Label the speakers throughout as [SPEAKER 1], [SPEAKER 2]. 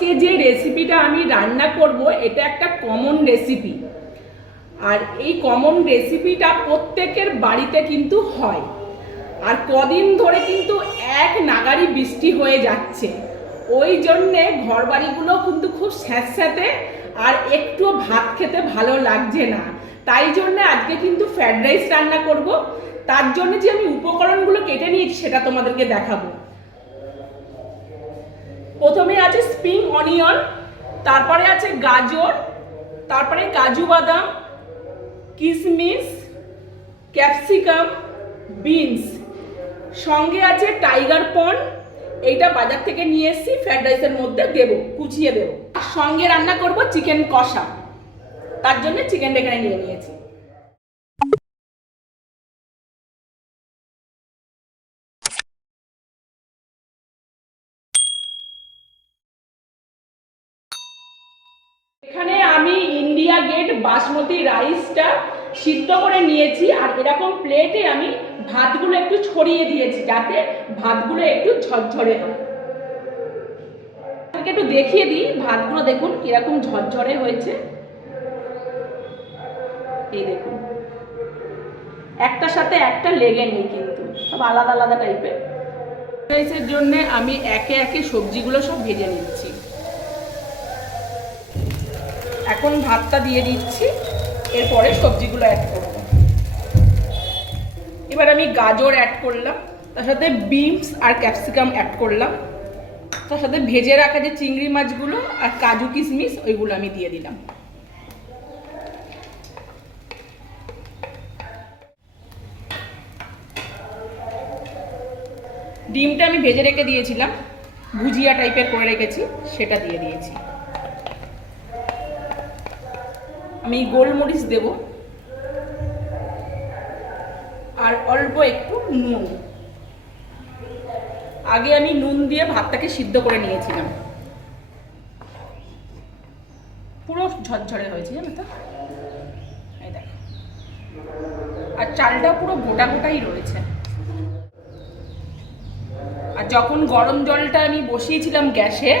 [SPEAKER 1] আজকে যে রেসিপিটা আমি রান্না করব, এটা একটা কমন রেসিপি আর এই কমন রেসিপিটা প্রত্যেকের বাড়িতে কিন্তু হয়। আর কদিন ধরে কিন্তু এক নাগারি বৃষ্টি হয়ে যাচ্ছে। ওই জন্যে ঘর বাড়িগুলো কিন্তু খুব স্যাঁতস্যাঁতে আর একটু ভাত খেতে ভালো লাগছে না। তাই জন্য আজকে কিন্তু ফ্রাইড রাইস রান্না করব। তার জন্য যে আমি উপকরণগুলো কেটে নিয়েছি, সেটা তোমাদেরকে দেখাবো। প্রথমে আছে স্প্রিং অনিয়ন তারপরে আছে গাজর, তারপরে কাজু বাদাম কিশমিশ ক্যাপসিকাম বিনস সঙ্গে আছে টাইগার পন এইটা বাজার থেকে নিয়ে এসেছি ফ্রাইড রাইসের মধ্যে দেবো, কুচিয়ে দেবো। সঙ্গে রান্না করব চিকেন কষা। তার জন্য চিকেনটা এখানে নিয়ে নিয়েছি এখানে আমি ইন্ডিয়া গেট বাসমতি রাইসটা সিদ্ধ করে নিয়েছি আর এরকম প্লেটে আমি ভাতগুলো একটু ছড়িয়ে দিয়েছি যাতে ভাতগুলো একটু ঝরঝরে হয়। একটু দেখিয়ে দিই ভাতগুলো দেখুন কীরকম ঝরঝরে হয়েছে। এই দেখুন। একটার সাথে একটা লেগে নেই কিন্তু, সব আলাদা আলাদা টাইপের রাইসের জন্য আমি একে একে সবজিগুলো সব ভেজে নিচ্ছি। এখন ভাতটা দিয়ে দিচ্ছি, এরপরে সবজিগুলো অ্যাড করব। এবার আমি গাজর অ্যাড করলাম, তার সাথে বিনস আর ক্যাপসিকাম অ্যাড করলাম। তার সাথে ভেজে রাখা যে চিংড়ি মাছগুলো আর কাজু কিশমিশ, ওইগুলো আমি দিয়ে দিলাম। ডিমটা আমি ভেজে রেখে দিয়েছিলাম, ভুজিয়া টাইপের করে রেখেছি, সেটা দিয়ে দিয়েছি। আমি গোলমরিচ দেব। আর অল্প একটু নুন। আগে আমি নুন দিয়ে ভাতটাকে সিদ্ধ করে নিয়েছিলাম। পুরো ঝরঝরে হয়েছে, জানো তো? আর চালটা পুরো গোটা গোটাই রয়েছে। আর যখন গরম জলটা আমি বসিয়েছিলাম গ্যাসে,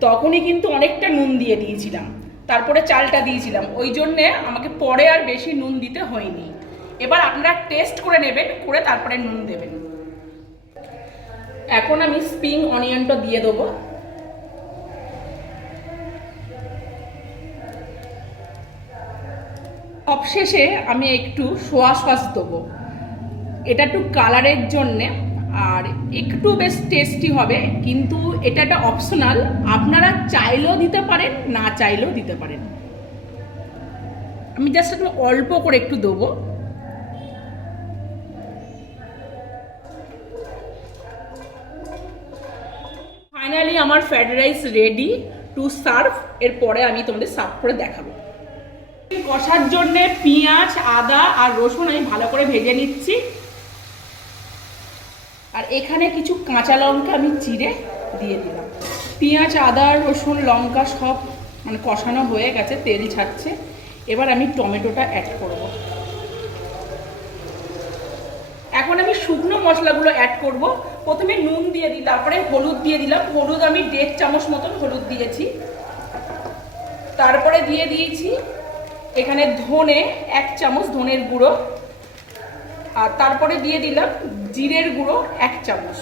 [SPEAKER 1] তখনই কিন্তু অনেকটা নুন দিয়ে দিয়েছিলাম। তারপরে চালটা দিয়েছিলাম। ওই জন্যে আমাকে পরে আর বেশি নুন দিতে হয়নি। এবার আপনারা টেস্ট করে নেবেন, করে তারপরে নুন দেবেন। এখন আমি স্প্রিং অনিয়নটা দিয়ে দেবো। অবশেষে আমি একটু সোয়া সস দেবো। এটা একটু কালারের জন্যে আর একটু বেশ টেস্টি হবে, কিন্তু এটা একটা অপশনাল আপনারা চাইলেও দিতে পারেন, না চাইলেও দিতে পারেন। আমি জাস্ট একটু অল্প করে একটু দেবো। ফাইনালি আমার fried rice ready to serve এরপরে আমি তোমাদের সার্ভ করে দেখাবো। কষার জন্যে পেঁয়াজ, আদা আর রসুন আমি ভালো করে ভেজে নিচ্ছি। আর এখানে কিছু কাঁচা লঙ্কা আমি চিড়ে দিয়ে দিলাম। পেঁয়াজ, আদা, রসুন, লঙ্কা সব মানে কষানো হয়ে গেছে, তেল ছাড়ছে। এবার আমি টমেটোটা অ্যাড করব। এখন আমি শুকনো মশলাগুলো অ্যাড করব। প্রথমে নুন দিয়ে দিই তারপরে হলুদ দিয়ে দিলাম। হলুদ আমি দেড় চামচ মতন হলুদ দিয়েছি। তারপরে দিয়ে দিয়েছি এখানে ধনে এক চামচ ধনের গুঁড়ো। আর তারপরে দিয়ে দিলাম জিরের গুঁড়ো এক চামচ।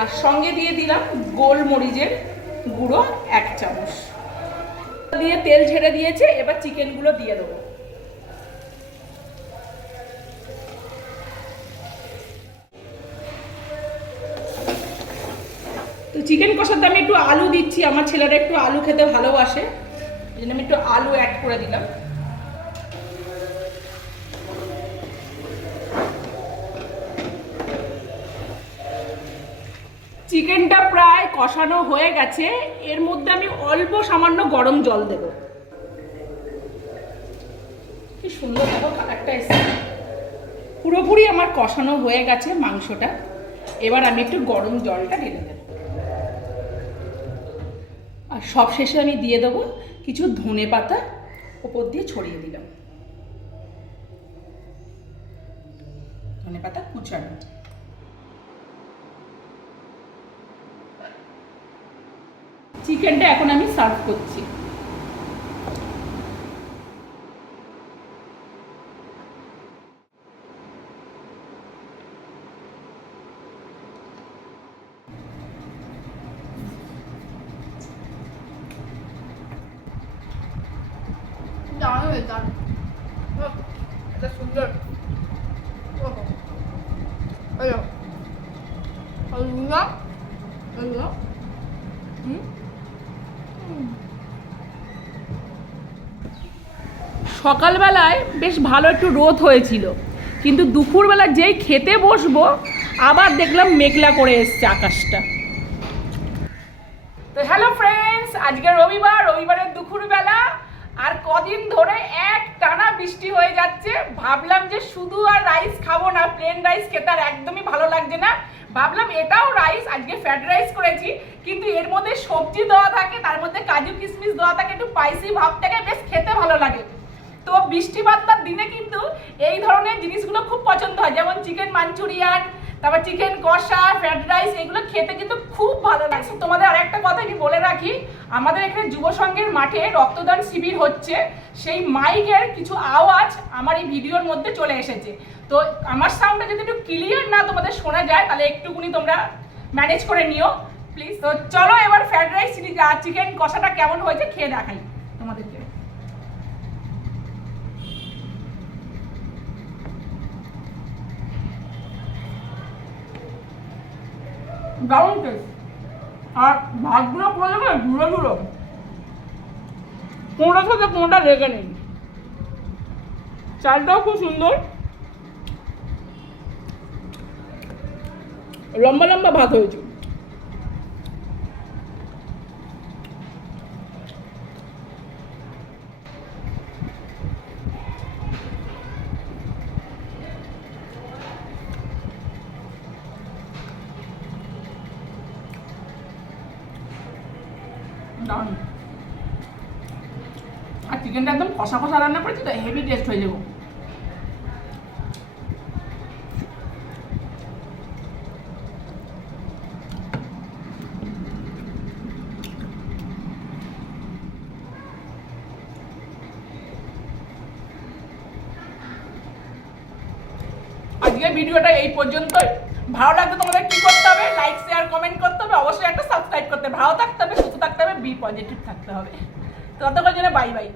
[SPEAKER 1] আর সঙ্গে দিয়ে দিলাম গোলমরিচের গুঁড়ো এক চামচ। দিয়ে তেল ছেড়ে দিয়েছে, এবার চিকেনগুলো দিয়ে দেবো। তো চিকেন কষাতে আমি একটু আলু দিচ্ছি, আমার ছেলেরা একটু আলু খেতে ভালোবাসে, এই জন্য আমি একটু আলু অ্যাড করে দিলাম। চিকেনটা প্রায় কষানো হয়ে গেছে। এর মধ্যে আমি অল্প সামান্য গরম জল দেব। কি সুন্দর দেখো কালারটা এসে পুরোপুরি আমার কষানো হয়ে গেছে মাংসটা। এবার আমি একটু গরম জলটা ঢেলে দেব। আর সব শেষে আমি দিয়ে দেবো কিছু ধনে পাতা, ওপর দিয়ে ছড়িয়ে দিলাম। ধনে পাতা কুচানো। চিকেনটা এখন আমি সার্ভ করছি।
[SPEAKER 2] সুন্দর। ওহ, এই দেখো। আর
[SPEAKER 1] সকালবেলায় বেশ ভালো একটু রোদ হয়েছিল, কিন্তু দুপুরবেলা যেই খেতে বসবো, আবার দেখলাম মেঘলা করে এসছে আকাশটা। তো হ্যালো ফ্রেন্ডস আজকে রবিবার, রবিবারের দুপুরবেলা আর কদিন ধরে এক টানা বৃষ্টি হয়ে যাচ্ছে। ভাবলাম যে শুধু আর রাইস খাব না প্লেন রাইস খেতে আর একদমই ভালো লাগছে না। ভাবলাম এটাও রাইস আজকে ফ্রাইড রাইস করেছি। কিন্তু এর মধ্যে সবজি দেওয়া থাকে, তার মধ্যে কাজু কিশমিশ দেওয়া থাকে, একটু স্পাইসি ভাব থাকে, বেশ খেতে ভালো লাগে। তো বৃষ্টি বাদলার দিনে কিন্তু এই ধরনের জিনিসগুলো খুব পছন্দ হয়, যেমন চিকেন মাঞ্চুরিয়ান তারপর চিকেন কষা ফ্রাইড রাইস এগুলো খেতে কিন্তু খুব ভালো লাগছে তোমাদের আরেকটা কথা আমি বলে রাখি, আমাদের এখানে যুব সংঘের মাঠে রক্তদান শিবির হচ্ছে। সেই মাইকের কিছু আওয়াজ আমার এই ভিডিওর মধ্যে চলে এসেছে। তো আমার সাউন্ডটা যদি একটু ক্লিয়ার না তোমাদের শোনা যায়, তাহলে একটুকুনি তোমরা ম্যানেজ করে নিও প্লিজ তো চলো এবার ফ্রাইড রাইস চিকেন কষাটা কেমন হয়েছে খেয়ে দেখাই তোমাদেরকে। দারুণ টেস্ট আর ভাতগুলো পড়ে দেবে গুঁড়ো গুঁড়ো কোনোটার সাথে কোনোটা লেগে নেই। চালটাও খুব সুন্দর। লম্বা লম্বা ভাত হয়েছে। দারুণ আর চিকেনটা একদম কষা কষা রান্না করেছি তো হেভি টেস্ট হয়ে যাব। আজকের ভিডিওটা এই পর্যন্তই। ভালো লাগলে তোমাদের কি করতে হবে? লাইক শেয়ার কমেন্ট করতে হবে। অবশ্যই একটা সাবস্ক্রাইব করতে ভালো থাকতে হবে। হবে বি পজিটিভ থাকতে হবে। ততক্ষণ জন্য বাই বাই।